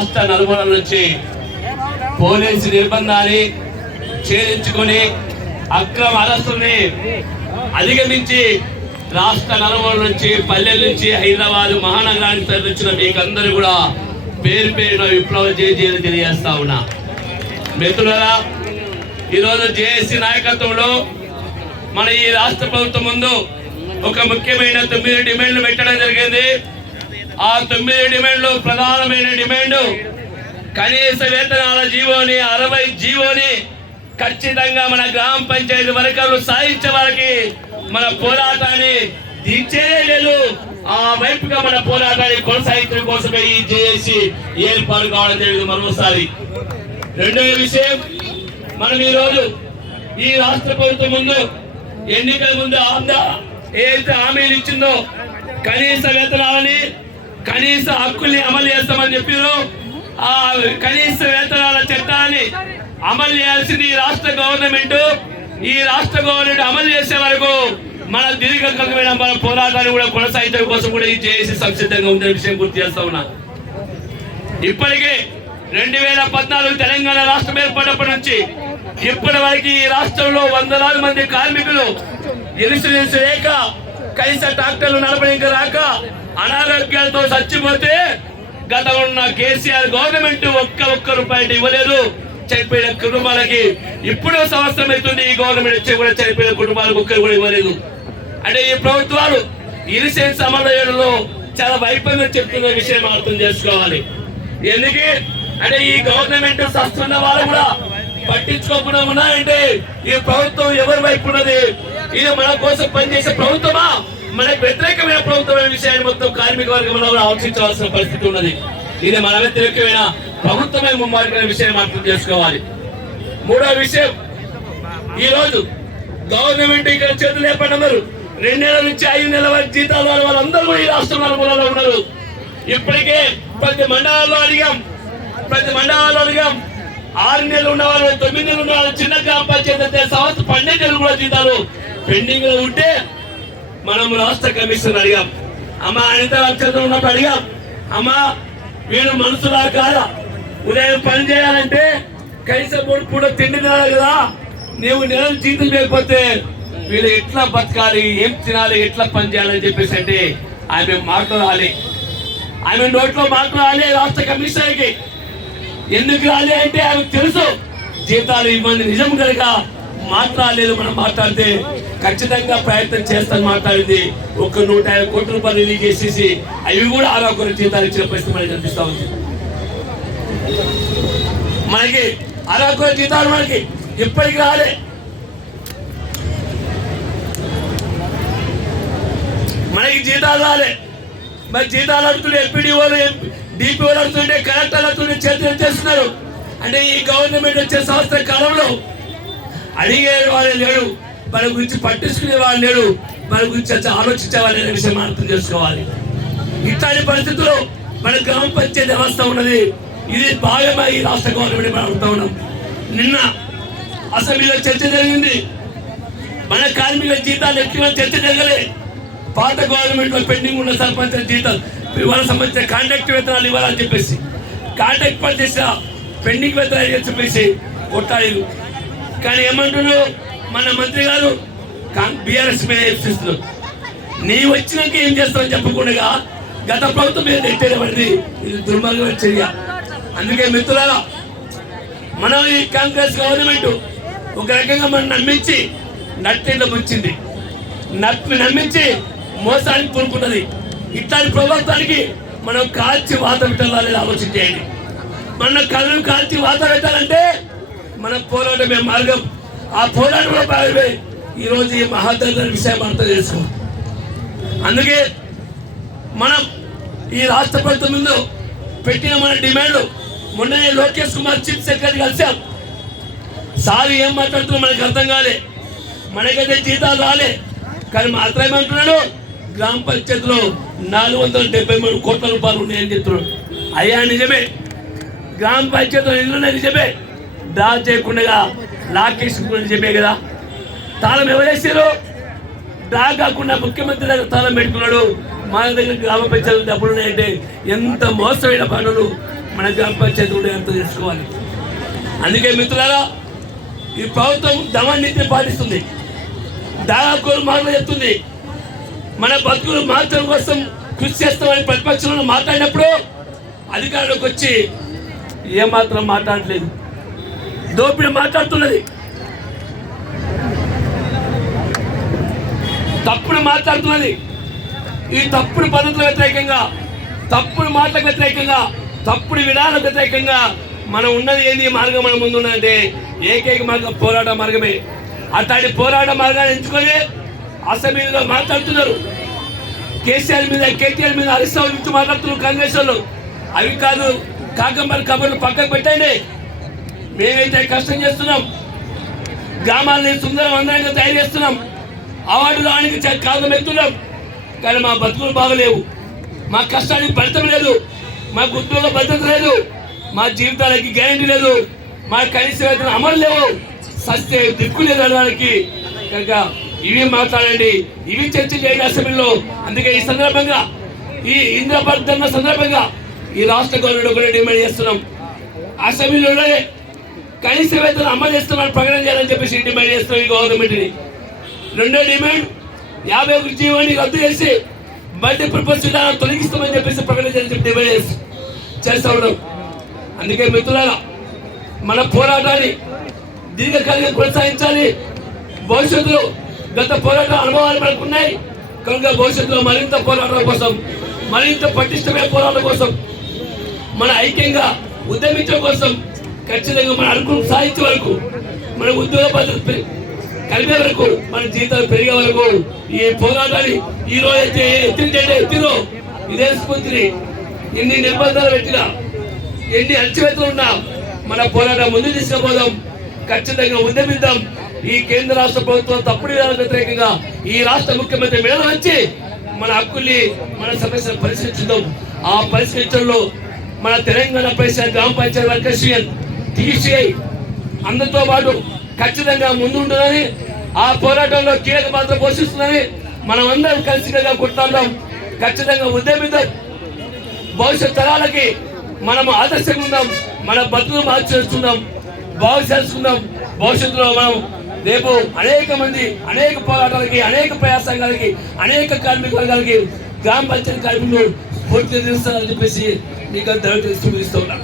రాష్ట్ర నలుమూలల నుంచి పోలీసు నిర్బంధాన్ని ఛేదించుకొని అక్రమ అరెస్టుల్ని అధిగమించి రాష్ట్ర నలుమూలల నుంచి పల్లెల నుంచి హైదరాబాద్ మహానగరానికి తరలించిన మీకందరూ కూడా పేరు పేరున విప్లవ జేజేలు తెలియజేస్తా ఉన్నా. మిత్రులారా, ఈరోజు జేఏసీ నాయకత్వంలో మన ఈ రాష్ట్ర ప్రభుత్వం ముందు ఒక ముఖ్యమైన 9 డిమాండ్లు పెట్టడం జరిగింది. ఆ 9 డిమాండ్లు ప్రధానమైన డిమాండ్ కనీస వేతనాల జీవోని 60 జీవోని ఖచ్చితంగా మన గ్రామ పంచాయతీ వర్గాలు సాధించే వారికి మన పోరాటాన్ని దించేయలేదు. ఆ వైపుగా మన పోరాటాన్ని కొనసాగించడం కోసమే ఈ జేఏసీ ఏర్పాటు కావడం జరిగింది. మరోసారి రెండవ విషయం, మనం ఈరోజు ఈ రాష్ట్ర ప్రభుత్వం ముందు ఎన్నికల ముందు ఏదైతే హామీలు ఇచ్చిందో కనీస వేతనాలని కనీస హక్కుల్ని అమలు చేస్తామని చెప్పారు. ఆ కనీస వేతనాల చట్టాన్ని అమలు చేయాల్సింది ఈ రాష్ట్ర గవర్నమెంట్. ఈ రాష్ట్ర గవర్నమెంట్ అమలు చేసే వరకు మన దీర్ఘకాలికమైన మన పోరాటాన్ని కూడా కొనసాగించడం కోసం కూడా ఈ జేఏసీ సంసిద్ధంగా ఉండే విషయం గుర్తు చేస్తా ఉన్నా. ఇప్పటికే 2014 తెలంగాణ రాష్ట్రం ఏర్పడినప్పటి నుంచి ఇప్పటి వరకు ఈ రాష్ట్రంలో వందలాది మంది కార్మికులు ఇన్సూరెన్స్ లేక కనీస ట్రాక్టర్లు నడపడానికి రాక అనారోగ్యాలతో చచ్చిపోతే గతంలో ఉన్న కేసీఆర్ గవర్నమెంట్ ఒక్క రూపాయి ఇవ్వలేదు చనిపోయిన కుటుంబాలకి. ఇప్పుడు సంవత్సరం అవుతుంది ఈ గవర్నమెంట్ వచ్చి కూడా చనిపోయిన కుటుంబాలకు ఒక్కరు కూడా ఇవ్వలేదు. అంటే ఈ ప్రభుత్వాలు ఇన్సూరెన్స్ అమలు చేయడంలో చాలా వైఫల్యం చెప్తున్న విషయం అర్థం చేసుకోవాలి. ఎందుకు అంటే ఈ గవర్నమెంట్ సస్తున్న వాళ్ళు కూడా పట్టించుకోకుండా ఉన్నాయంటే ఈ ప్రభుత్వం ఎవరి వైపు ఉన్నది? ఇది మన కోసం పనిచేసే ప్రభుత్వమా, మనకు వ్యతిరేకమైన ప్రభుత్వమైన విషయాన్ని మొత్తం కార్మిక వర్గంలో కూడా ఆలోచించవలసిన పరిస్థితి ఉన్నది. ఇది మన వ్యతిరేకమైన ప్రభుత్వమే ముమ్మారికైన విషయం అర్థం చేసుకోవాలి. మూడో విషయం, ఈ రోజు గవర్నమెంట్ ఇక్కడ చేతులు ఏర్పడినారు. 2 నెలల నుంచి 5 నెలల వరకు జీతాలు వాళ్ళందరూ కూడా ఈ రాష్ట్ర నలుమూలలో ఉన్నారు. ఇప్పటికే ప్రతి మండలాల్లో అడిగాం 6 నెలలు ఉన్నవాళ్ళు 9 నెలలు ఉన్నవాళ్ళు చిన్న గ్రామ పంచాయతీ సంవత్సరం 12 నెలలు కూడా జీతాలు పెండింగ్ లో ఉంటే మనం రాష్ట్ర కమిషన్ అడిగాం. అమ్మా అనిత రామచంద్ర ఉన్నప్పుడు అడిగాం, అమ్మా వీడు మనసులా కాదా, ఉదయం పని చేయాలంటే కనీసం 3 పూట తిండి తినాలి కదా, నీవు నెలలు జీతం లేకపోతే వీళ్ళు ఎట్లా బతకాలి, ఏం తినాలి, ఎట్లా పని చేయాలని చెప్పేసి అంటే ఆమె మాట్లాడాలి. ఆమె నోట్లో మాట్లాడాలి రాష్ట్ర కమిషనర్కి. ఎందుకు రాలే అంటే ఆమెకు తెలుసు జీతాలు ఇవ్వండి. నిజం కనుక మాట్లాడలేదు. మనం మాట్లాడితే ఖచ్చితంగా ప్రయత్నం చేస్తాను మాట్లాడింది. 150 కోట్ల రూపాయలు రిలీజ్ చేసేసి అవి కూడా 61 జీతాలు ఇచ్చిన పరిస్థితి మనకి కనిపిస్తా ఉంది. మనకి 61 జీతాలు మనకి ఇప్పటికి రాలే. మనకి జీతాలు రాలే. మరి జీతాలు అడుగుతుంటే ఎంపీడీఓలు డిపిఓలు అడుగుతుంటే కలెక్టర్లు అడుగుతుంటే చేతులు చేస్తున్నారు. అంటే ఈ గవర్నమెంట్ వచ్చే సంవత్సర కాలంలో అడిగే వాళ్ళు లేడు, మన గురించి పట్టించుకునే వాళ్ళు లేడు, మన గురించి ఆలోచించే వాళ్ళు అనే విషయం అర్థం చేసుకోవాలి. ఇట్లాంటి పరిస్థితుల్లో మన గ్రామ పంచాయతీ వ్యవస్థ ఉన్నది. ఇది భాగమై ఈ రాష్ట్ర గవర్నమెంట్ మనం అడుగుతా ఉన్నాం. నిన్న అసెంబ్లీలో చర్చ జరిగింది. మన కార్మికుల జీతాలు ఎక్కువ చర్చ జరగలే. పాత గవర్నమెంట్ లో పెండింగ్ ఉన్న సర్పంచ్ జీతాలు వాళ్ళకి సంబంధించిన కాంట్రాక్ట్ వేతనాలు ఇవ్వాలని చెప్పేసి కాంట్రాక్ట్ పని చేసిన పెండింగ్ వేతనాలు చెప్పేసి కొట్టాడు. కానీ ఏమంటున్నారు మన మంత్రి గారు బీఆర్ఎస్ మీద హెచ్చరిస్తున్నారు. నీ వచ్చినాక ఏం చేస్తామని చెప్పకుండా గత ప్రభుత్వం మీద నెట్టేయబడింది. ఇది దుర్మార్గమైన చర్య. అందుకే మిత్రులారా, మనం ఈ కాంగ్రెస్ గవర్నమెంట్ ఒక రకంగా మనం నమ్మించి నట్టేళ్ళ ముంచింది. నమ్మించి మోసానికి కోరుకున్నది. ఇట్లాంటి ప్రభుత్వానికి మనం కాల్చి వాత పెట్టాలని ఆలోచించేయండి. మన కళ్ళు కాల్చి వాత పెట్టాలంటే మన పోరాటమే మార్గం. ఆ పోరాటంలో భాగమే ఈరోజు ఈ మహాదరణ విషయం అర్థం చేసుకోవాలి. అందుకే మనం ఈ రాష్ట్ర ప్రభుత్వం ముందు పెట్టిన మన డిమాండ్లు మొన్ననే లోకేష్ కుమార్ చీఫ్ సెక్రటరీ కలిసాం. సార్ ఏం మాట్లాడుతున్నా మనకు అర్థం కాలే. మనకైతే జీతాలు రాలే. కానీ మాత్రం ఏమంటున్నాడు, గ్రామ పంచాయతీలో 473 కోట్ల రూపాయలు ఉన్నాయని చెప్తున్నాడు. అయ్యా నిజమే, గ్రామ పంచాయతీలో నిధులున్నాయి నిజమే. డ్రా చేయకుండా లాకేష్ నిజమే కదా. తాళం ఎవరేసారు? డ్రా కాకుండా ముఖ్యమంత్రి దగ్గర తాళం పెట్టుకున్నాడు. మన దగ్గర గ్రామ పంచాయతీ డబ్బులు ఉన్నాయంటే ఎంత మోసమైన పనులు మన గ్రామ పంచాయతీ కూడా ఎంతో తెలుసుకోవాలి. అందుకే మిత్రులారా, ఈ ప్రభుత్వం దమనీతిని పాటిస్తుంది, దాదాపు మాటలు చెప్తుంది. మన బతుకులు మార్చడం కోసం కృషి చేస్తామని ప్రతిపక్షంలో మాట్లాడినప్పుడు అధికారంలోకి వచ్చి ఏమాత్రం మాట్లాడలేదు, దోపిడీ మాట్లాడుతున్నది, తప్పుడు మాట్లాడుతున్నది. ఈ తప్పుడు పద్ధతుల వ్యతిరేకంగా, తప్పుడు మాటలకు వ్యతిరేకంగా, తప్పుడు విధానాలకు వ్యతిరేకంగా మనం ఉన్నది ఏంది మార్గం మన ముందు ఉన్నదంటే ఏకైక మార్గం పోరాట మార్గమే. అట్లాంటి పోరాట మార్గాన్ని ఎంచుకొని అసెంబ్లీలో మాట్లాడుతున్నారు. కేసీఆర్ మీద, కేటీఆర్ మీద హరీశ్రావు నుంచి మాట్లాడుతున్నారు కాంగ్రెస్ వాళ్ళు. అవి కాదు, కాకంబరి కబుర్లు పక్కకు పెట్టండి. మేమైతే కష్టం చేస్తున్నాం, గ్రామాలని సుందరం అందంగా తయారు చేస్తున్నాం, అవార్డు రావడానికి కాలం ఎత్తున్నాం. కానీ మా బతుకులు బాగలేవు, మా కష్టానికి ఫలితం లేదు, మాకు ఉద్యోగ భద్రత లేదు, మా జీవితాలకి గ్యారంటీ లేదు, మా కనీస వేతనం అమలు లేవు, సస్తే దిక్కు లేదు అనడానికి. కనుక ఇవి మాట్లాడండి, ఇవి చర్చ చేయండి అసెంబ్లీలో. అందుకే ఈ సందర్భంగా, ఈ ఇంద్రపర్ధన సందర్భంగా ఈ రాష్ట్ర గవర్నమెంట్ ఒకటి డిమాండ్ చేస్తున్నాం, అసెంబ్లీలోనే కనీస వేతనం అమలు చేస్తున్నామని ప్రకటన చేయాలని చెప్పేసి డిమాండ్ చేస్తున్నాం ఈ గవర్నమెంట్ని. రెండో డిమాండ్ 51 జీవోని రద్దు చేసి మల్టీపర్పస్ విధానం తొలగిస్తామని చెప్పేసి ప్రకటన చేయాలని డిమాండ్ చేస్తా ఉన్నాం. అందుకే మిత్రులారా, మన పోరాటాన్ని దీర్ఘకాలికంగా కొనసాగించాలి. భవిష్యత్తులో గత పోరాట అనుభవాలు మనకు ఉన్నాయి కనుక భవిష్యత్తులో మరింత పోరాటాల కోసం, మరింత పటిష్టమైన పోరాటం కోసం, మన ఐక్యంగా ఉద్యమించడం కోసం ఖచ్చితంగా మన అనుకున్న సాధించే వరకు, మన ఉద్యోగ భద్రత కలిపే వరకు, మన జీవితాలు పెరిగే వరకు ఈ పోరాటాన్ని ఈ రోజు అయితే ఎత్తిరో ఇదే స్ఫూర్తిని ఎన్ని నిర్బంధాలు పెట్టినా, ఎన్ని అణచివేతలు ఉన్నా మన పోరాటం ముందు తీసుకుపోదాం. ఖచ్చితంగా ఉద్యమిద్దాం. ఈ కేంద్ర రాష్ట్ర ప్రభుత్వం తప్పుడు విధానాలకు వ్యతిరేకంగా ఈ రాష్ట్ర ముఖ్యమంత్రి మీద వచ్చి మన హక్కుల్ని, మన సమస్యలు పరిష్కరించుదాం. ఆ పరిష్కరించడంలో మన తెలంగాణ పరిషత్ గ్రామ పంచాయతీ వర్కర్స్ యూనియన్ TCI అందరితో పాటు ఖచ్చితంగా ముందు ఉంటుందని, ఆ పోరాటంలో కీలక పాత్ర పోషిస్తుందని మనం అందరం కలిసిగా కొట్లాడదాం. ఖచ్చితంగా ఉద్యమిద్దాం. భవిష్యత్ తరాలకి మనం ఆదర్శంగా ఉందాం, మన బతుకులు మార్చేస్తున్నాం, బాగు చేసుకుందాం. భవిష్యత్తులో మనం రేపు అనేక మంది, అనేక పోరాటాలకి, అనేక ప్రయాసంగాలకి, అనేక కార్మిక వర్గాలకి గ్రామ పంచాయతీ కార్మికులు పూర్తిగా తెలుస్తారని చెప్పేసి మీకు తెలుస్తూ ఉన్నాం.